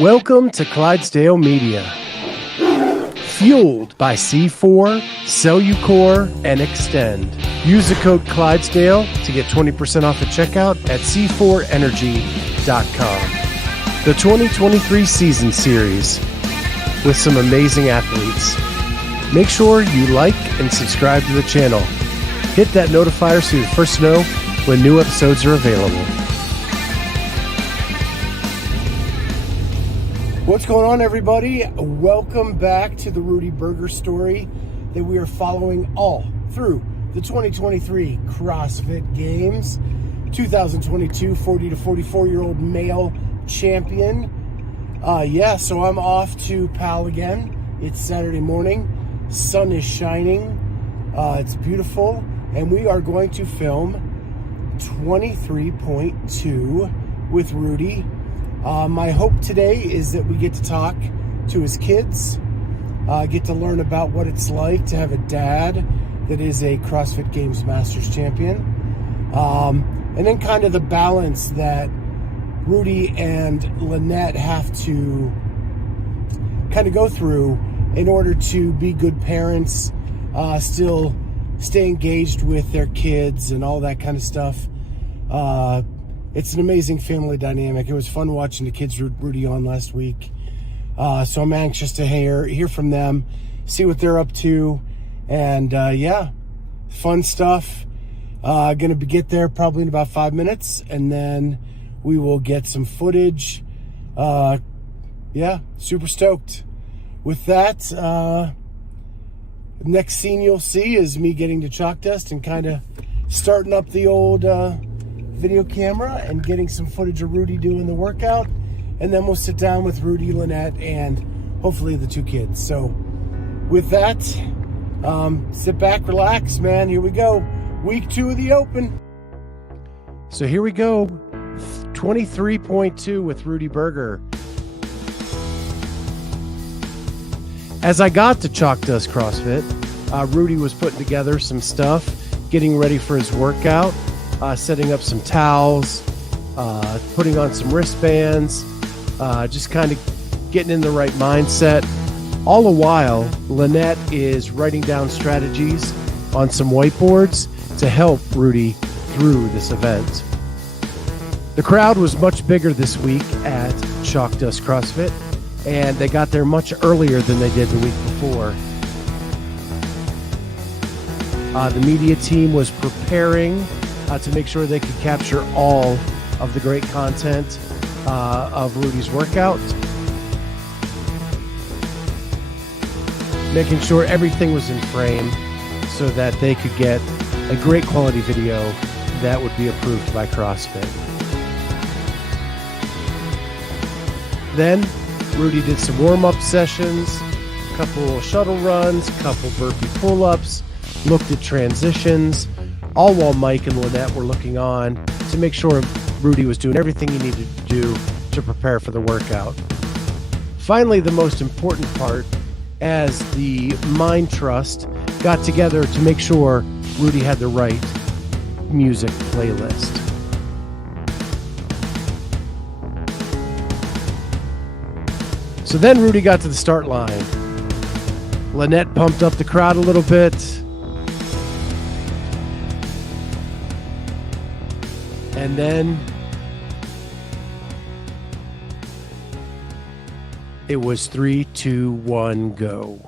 Welcome to Clydesdale Media. Fueled by C4, Cellucor, and Extend. Use the code Clydesdale to get 20% off at checkout at c4energy.com. The 2023 season series with some amazing athletes. Make sure you like and subscribe to the channel. Hit that notifier so you're the first to know when new episodes are available. What's going on, everybody? Welcome back to the Rudy Berger story that we are following all through the 2023 CrossFit Games 2022 40 to 44-year-old male champion. So I'm off to PAL again. It's Saturday morning. Sun is shining. It's beautiful. And we are going to film 23.2 with Rudy. My hope today is that we get to talk to his kids, get to learn about what it's like to have a dad that is a CrossFit Games Masters champion, and then kind of the balance that Rudy and Lynette have to kind of go through in order to be good parents, still stay engaged with their kids and all that kind of stuff. It's an amazing family dynamic. It was fun watching the kids root Rudy on last week. So I'm anxious to hear from them, see what they're up to. And fun stuff. Gonna get there probably in about 5 minutes, and then we will get some footage. Super stoked. With that, next scene you'll see is me getting to chalk dust and kind of starting up the old video camera and getting some footage of Rudy doing the workout, and then we'll sit down with Rudy, Lynette, and hopefully the two kids. So with that, sit back, relax, man. Here we go. Week 2 of the Open. So here we go. 23.2 with Rudy Berger. As I got to Chalk Dust CrossFit, Rudy was putting together some stuff, getting ready for his workout. Setting up some towels, putting on some wristbands, just kind of getting in the right mindset. All the while, Lynette is writing down strategies on some whiteboards to help Rudy through this event. The crowd was much bigger this week at Chalk Dust CrossFit, and they got there much earlier than they did the week before. The media team was preparing to make sure they could capture all of the great content of Rudy's workout. Making sure everything was in frame so that they could get a great quality video that would be approved by CrossFit. Then Rudy did some warm-up sessions, a couple shuttle runs, a couple burpee pull-ups, looked at transitions, all while Mike and Lynette were looking on to make sure Rudy was doing everything he needed to do to prepare for the workout. Finally, the most important part, as the Mind Trust got together to make sure Rudy had the right music playlist. So then Rudy got to the start line. Lynette pumped up the crowd a little bit. And then it was 3, 2, 1, go.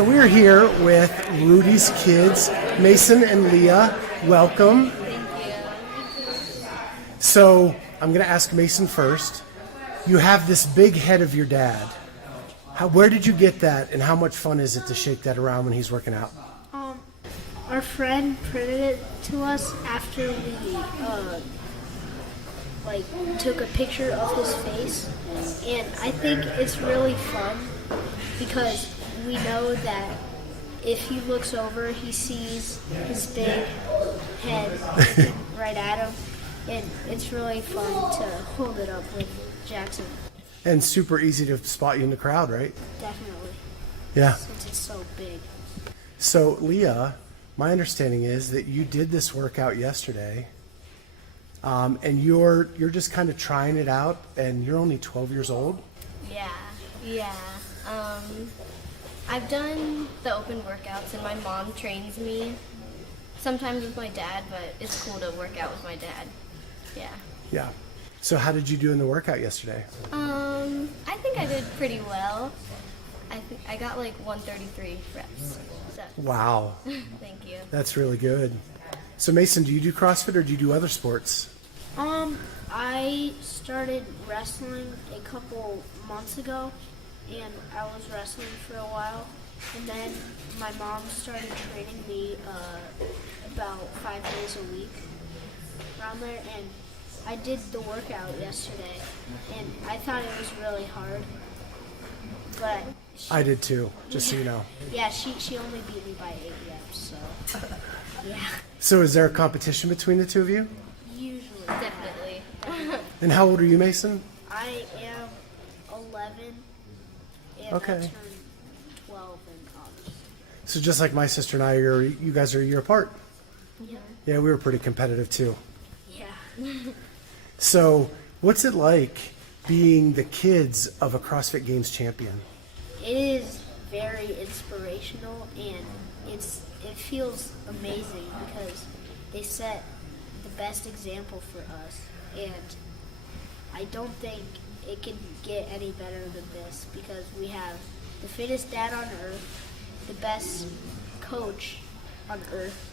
So we're here with Rudy's kids, Mason and Leah. Welcome. So I'm going to ask Mason first. You have this big head of your dad. Where did you get that, and how much fun is it to shake that around when he's working out? Our friend printed it to us after we took a picture of his face, and I think it's really fun because we know that if he looks over, he sees his big head right at him, and it's really fun to hold it up with Jackson. And super easy to spot you in the crowd, right? Definitely. Yeah. Since it's so big. So, Leah, my understanding is that you did this workout yesterday, and you're just kind of trying it out, and you're only 12 years old? Yeah. I've done the open workouts, and my mom trains me, sometimes with my dad, but it's cool to work out with my dad. Yeah. So how did you do in the workout yesterday? I think I did pretty well. I got like 133 reps. So. Wow. Thank you. That's really good. So Mason, do you do CrossFit or do you do other sports? I started wrestling a couple months ago, and I was wrestling for a while, and then my mom started training me about 5 days a week around there, and I did the workout yesterday, and I thought it was really hard, but I did too, just so you know. Yeah, she only beat me by 8 reps, so yeah. So is there a competition between the two of you? Usually. Definitely. And how old are you, Mason? I am 11, and Okay. I turned 12 in August. So just like my sister and I, you guys are a year apart. Yeah. Yeah, we were pretty competitive too. Yeah. So what's it like being the kids of a CrossFit Games champion? It is very inspirational, and it feels amazing because they set the best example for us, and I don't think it can get any better than this because we have the fittest dad on earth, the best coach on earth,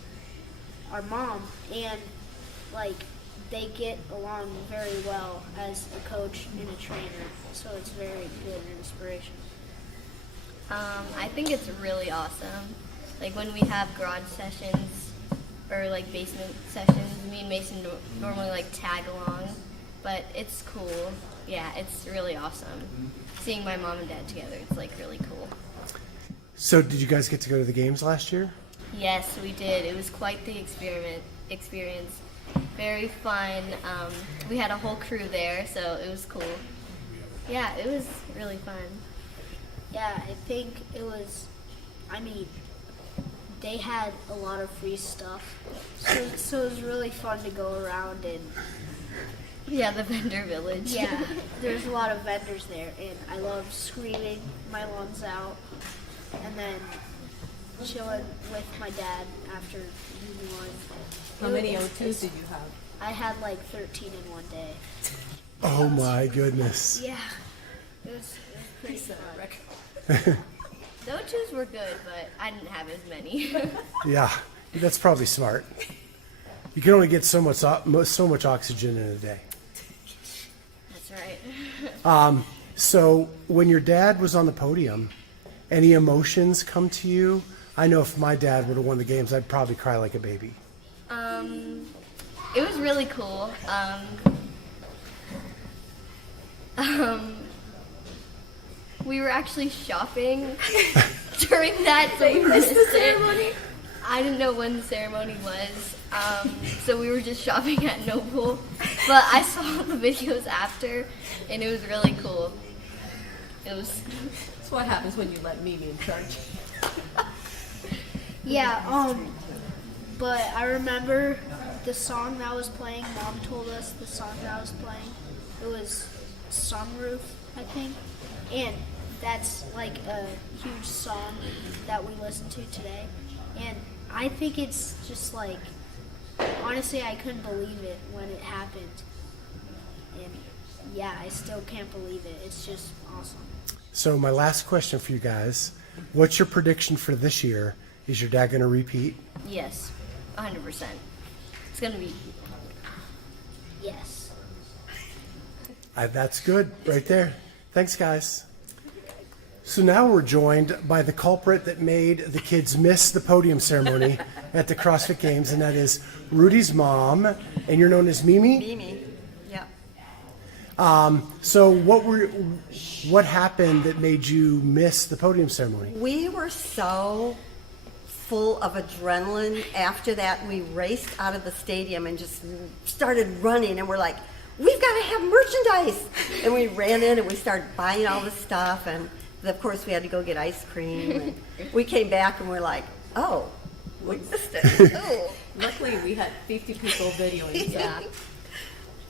our mom, and they get along very well as a coach and a trainer, so it's very good and inspirational. I think it's really awesome. Like when we have garage sessions or like basement sessions, me and Mason normally like tag along, but it's cool. Yeah, it's really awesome. Seeing my mom and dad together, it's like really cool. So did you guys get to go to the games last year? Yes, we did. It was quite the experience. Very fun. We had a whole crew there, so it was cool. Yeah, it was really fun. Yeah, I think it was, they had a lot of free stuff, so it was really fun to go around and... Yeah, the vendor village. Yeah, there's a lot of vendors there, and I love screaming my lungs out, and then chilling with my dad after eating one. How many O2s did you have? I had like 13 in one day. Oh my goodness. Yeah, it was pretty fun. The O2s were good, but I didn't have as many. Yeah, that's probably smart. You can only get so much oxygen in a day. That's right. So when your dad was on the podium, any emotions come to you? I know if my dad would have won the games, I'd probably cry like a baby. It was really cool. We were actually shopping during that, so we missed the ceremony. I didn't know when the ceremony was, so we were just shopping at Noble. But I saw the videos after, and it was really cool. That's what happens when you let me be in charge. Yeah, but I remember the song that was playing. Mom told us the song that was playing. It was Sunroof, I think. And that's like a huge song that we listened to today. And I think it's just like, honestly, I couldn't believe it when it happened. And yeah, I still can't believe it. It's just awesome. So my last question for you guys, What's your prediction for this year? Is your dad going to repeat? Yes, 100%. It's gonna be. Yes. That's good right there. Thanks, guys. So now we're joined by the culprit that made the kids miss the podium ceremony at the CrossFit Games, and that is Rudy's mom, and you're known as Mimi? Mimi, yeah. So what happened that made you miss the podium ceremony? We were so full of adrenaline after that. We raced out of the stadium and just started running, and we're like, we've got to have merchandise. And we ran in and we started buying all the stuff, and of course we had to go get ice cream. And we came back and we're like, oh, we missed it. Oh. Luckily, we had 50 people videoing that.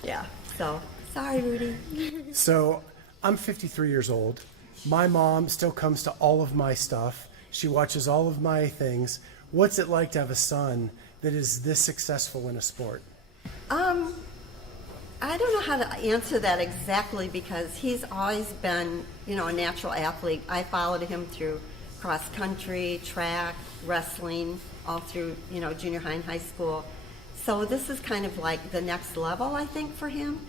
Yeah, so sorry, Rudy. So I'm 53 years old. My mom still comes to all of my stuff. She watches all of my things. What's it like to have a son that is this successful in a sport? I don't know how to answer that exactly because he's always been, a natural athlete. I followed him through cross country, track, wrestling, all through, junior high and high school. So this is kind of like the next level, I think, for him.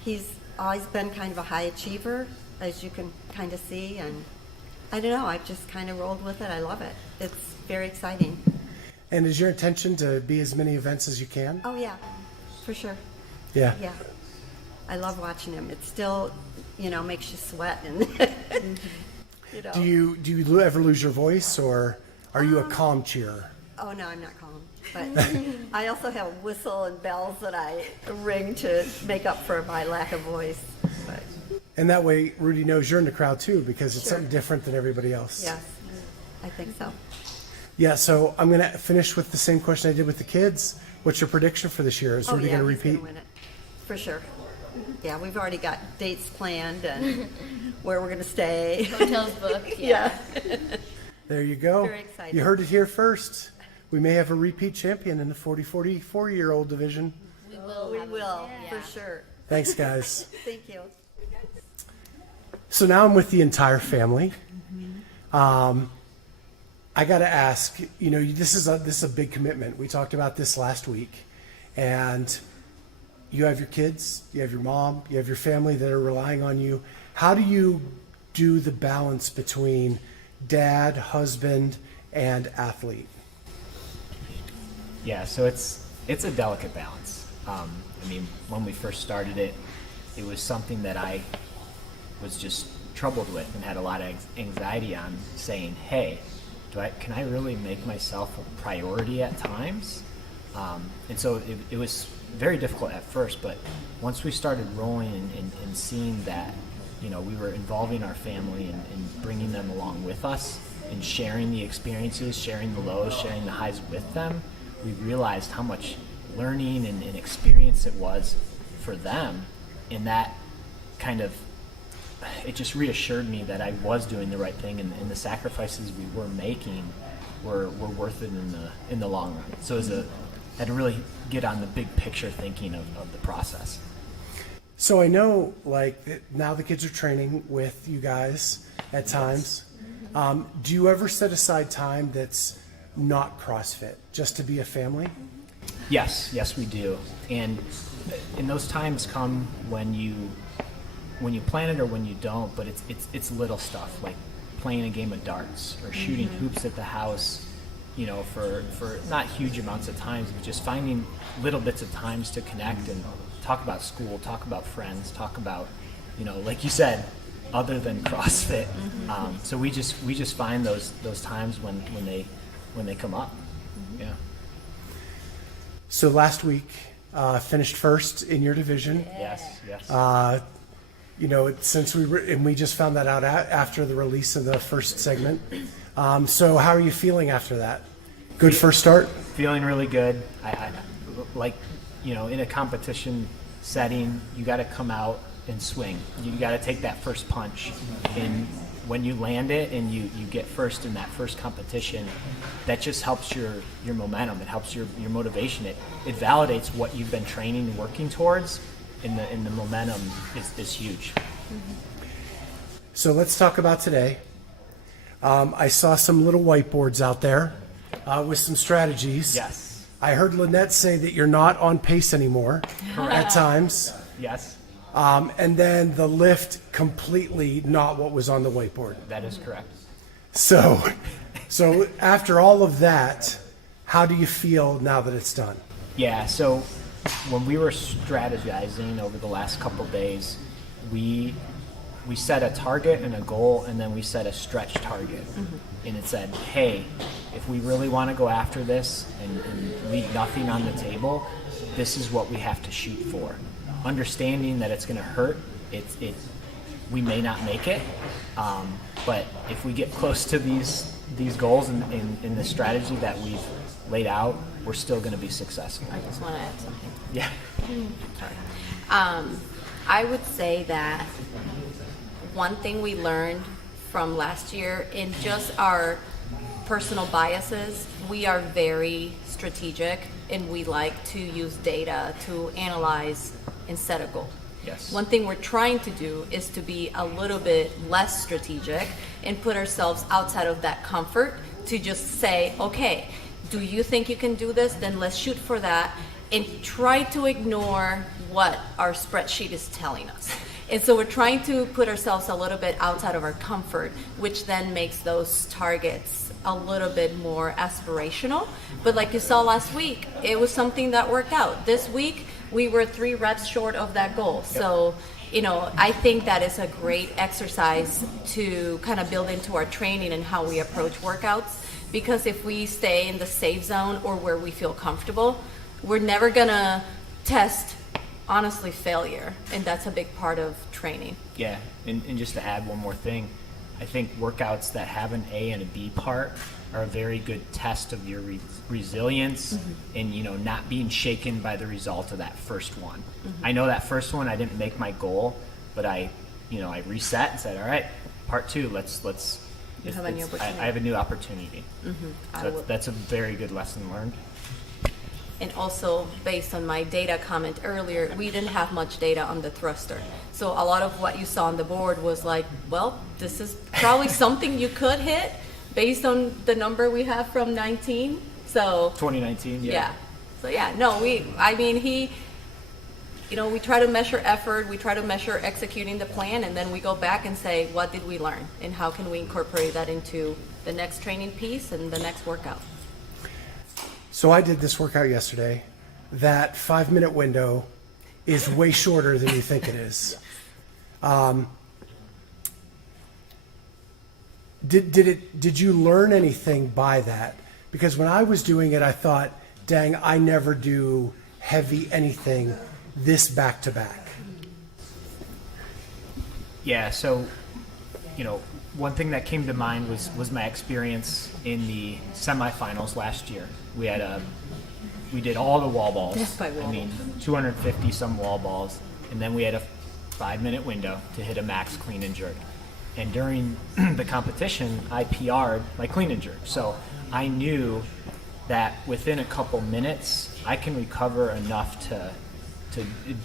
He's always been kind of a high achiever, as you can kind of see, and I don't know, I've just kind of rolled with it. I love it. It's very exciting. And is your intention to be as many events as you can? Oh yeah, for sure. Yeah. Yeah. I love watching him. It still, makes you sweat and Do you ever lose your voice, or are you a calm cheerer? Oh no, I'm not calm. But I also have a whistle and bells that I ring to make up for my lack of voice. But And that way Rudy knows you're in the crowd too, because it's Sure. something different than everybody else. yes, I think so. Yeah, so I'm going to finish with the same question I did with the kids. What's your prediction for this year? Is Rudy going to he's repeat? gonna win it. For sure. Yeah, we've already got dates planned and where we're going to stay. Hotels booked. Yeah. There you go. Very excited. You heard it here first. We may have a repeat champion in the 40-44-year-old division. We will. We have will, it. for Yeah. sure. Thanks, guys. Thank you. So now I'm with the entire family. I got to ask, this is a big commitment. We talked about this last week, and you have your kids, you have your mom, you have your family that are relying on you. How do you do the balance between dad, husband, and athlete? Yeah, so it's a delicate balance. When we first started it, it was something that I was just troubled with and had a lot of anxiety on, saying, hey, can I really make myself a priority at times? And so it was very difficult at first, but once we started rolling and seeing that, we were involving our family and bringing them along with us and sharing the experiences, sharing the lows, sharing the highs with them, we realized how much learning and experience it was for them. And that it just reassured me that I was doing the right thing, and the sacrifices we were making were worth it in the long run. So I had to really get on the big picture thinking of the process. So I know, now the kids are training with you guys at times. Do you ever set aside time that's not CrossFit, just to be a family? Yes, we do. And those times come when you plan it or when you don't, but it's little stuff like playing a game of darts or shooting hoops at the house, for not huge amounts of times, but just finding little bits of times to connect and talk about school, talk about friends, talk about, like you said, other than CrossFit. So we just find those times when they come up. Yeah. So last week, finished first in your division. Yes. Since we just found that out after the release of the first segment. So how are you feeling after that? Good first start? Feeling really good. I in a competition setting, you got to come out and swing. You got to take that first punch. And when you land it and you get first in that first competition, that just helps your momentum. It helps your motivation. It validates what you've been training and working towards. And the momentum is huge. So let's talk about today. I saw some little whiteboards out there with some strategies. Yes. I heard Lynette say that you're not on pace anymore at times. Yes, And then the lift completely not what was on the whiteboard. that is correct. So after all of that, how do you feel now that it's done? Yeah, so when we were strategizing over the last couple days, we set a target and a goal, and then we set a stretch target. And it said, hey, if we really want to go after this and leave nothing on the table, this is what we have to shoot for. Understanding that it's going to hurt, we may not make it, but if we get close to these goals in the strategy that we've laid out, we're still going to be successful. I just want to add something. Yeah. I would say that one thing we learned from last year in just our personal biases, we are very strategic and we like to use data to analyze and set a goal. Yes. One thing we're trying to do is to be a little bit less strategic and put ourselves outside of that comfort to just say, okay, do you think you can do this? Then let's shoot for that and try to ignore what our spreadsheet is telling us. And so we're trying to put ourselves a little bit outside of our comfort, which then makes those targets a little bit more aspirational. But like you saw last week, it was something that worked out. This week, we were 3 reps short of that goal. So, I think that is a great exercise to kind of build into our training and how we approach workouts. Because if we stay in the safe zone or where we feel comfortable, we're never gonna test, honestly, failure. And that's a big part of training. Yeah, and just to add one more thing, I think workouts that have an A and a B part are a very good test of your resilience and not being shaken by the result of that first one. I know that first one I didn't make my goal, but I reset and said, all right, part 2, let's You have a new opportunity. I have a new opportunity. I So would- that's a very good lesson learned. And also, based on my data comment earlier, we didn't have much data on the thruster. So a lot of what you saw on the board was like, well, this is probably something you could hit based on the number we have from 19. So 2019, yeah. So yeah, no, we try to measure effort, we try to measure executing the plan, and then we go back and say, what did we learn? And how can we incorporate that into the next training piece and the next workout? So I did this workout yesterday. That 5-minute window is way shorter than you think it is. Did you learn anything by that? Because when I was doing it, I thought, dang, I never do heavy anything this back to back. Yeah, so, one thing that came to mind was my experience in the semifinals last year. We did all the wall balls. Death by wall 250 some wall balls, and then we had a 5-minute window to hit a max clean and jerk. And during the competition, I PR'd my clean and jerk. So I knew that within a couple minutes, I can recover enough to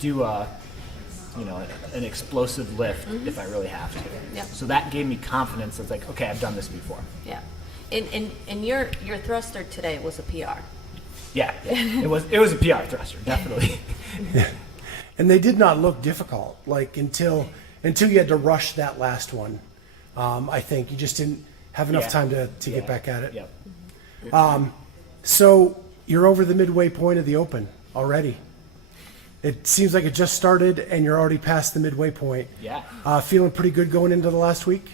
do an explosive lift if I really have to. Yep. So that gave me confidence. It's like, okay, I've done this before. Yeah. And your thruster today was a PR. Yeah, it was a PR thruster, definitely. And they did not look difficult, like until you had to rush that last one. I think you just didn't have enough time to get back at it. Yep. So you're over the midway point of the Open already. It seems like it just started and you're already past the midway point. Yeah. Feeling pretty good going into the last week?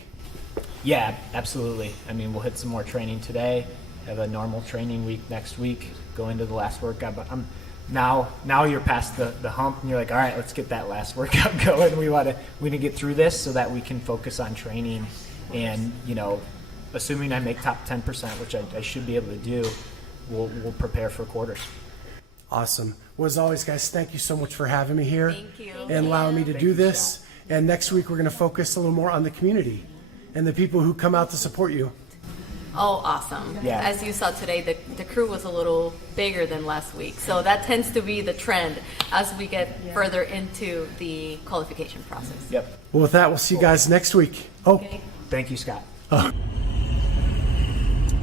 Yeah, absolutely. I mean, we'll hit some more training today, have a normal training week next week, go into the last workout. But now you're past the hump and you're like, all right, let's get that last workout going. We want to get through this so that we can focus on training. And, assuming I make top 10%, which I should be able to do, we'll prepare for quarters. Awesome. Well, as always, guys, thank you so much for having me here. Thank you. And allowing me to do this. And next week, we're going to focus a little more on the community and the people who come out to support you. Oh, awesome. Yeah. As you saw today, the crew was a little bigger than last week. So that tends to be the trend as we get further into the qualification process. Yep. Well, with that, we'll see you guys next week. Oh. Thank you, Scott.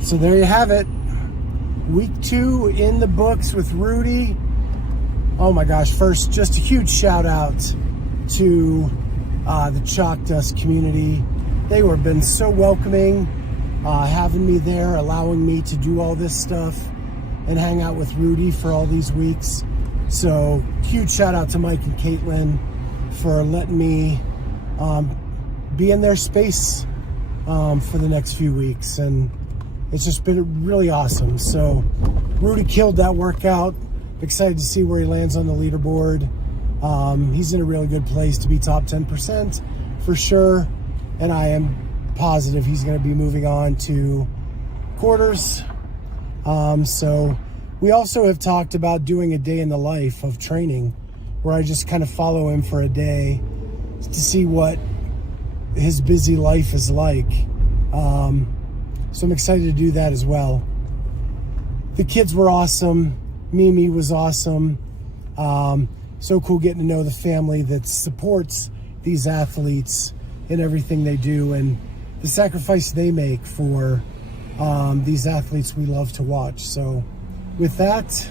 So there you have it. Week 2 in the books with Rudy. Oh my gosh, first, just a huge shout out to the Chalk Dust community. They were been so welcoming, having me there, allowing me to do all this stuff and hang out with Rudy for all these weeks. So huge shout out to Mike and Caitlin for letting me be in their space for the next few weeks. And it's just been really awesome. So Rudy killed that workout. Excited to see where he lands on the leaderboard. He's in a really good place to be top 10% for sure. And I am positive he's going to be moving on to quarters. So we also have talked about doing a day in the life of training where I just kind of follow him for a day to see what his busy life is like. So I'm excited to do that as well. The kids were awesome. Mimi was awesome. So cool getting to know the family that supports these athletes in everything they do and the sacrifice they make for these athletes we love to watch. So with that,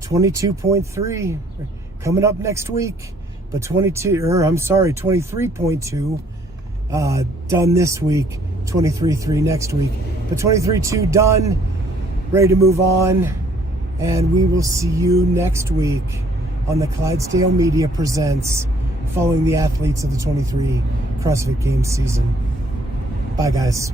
22.3 coming up next week, but 23.2 done this week, 23.3 next week, but 23.2 done, ready to move on, and we will see you next week on the Clydesdale Media Presents following the athletes of the 23 CrossFit Games season. Bye guys.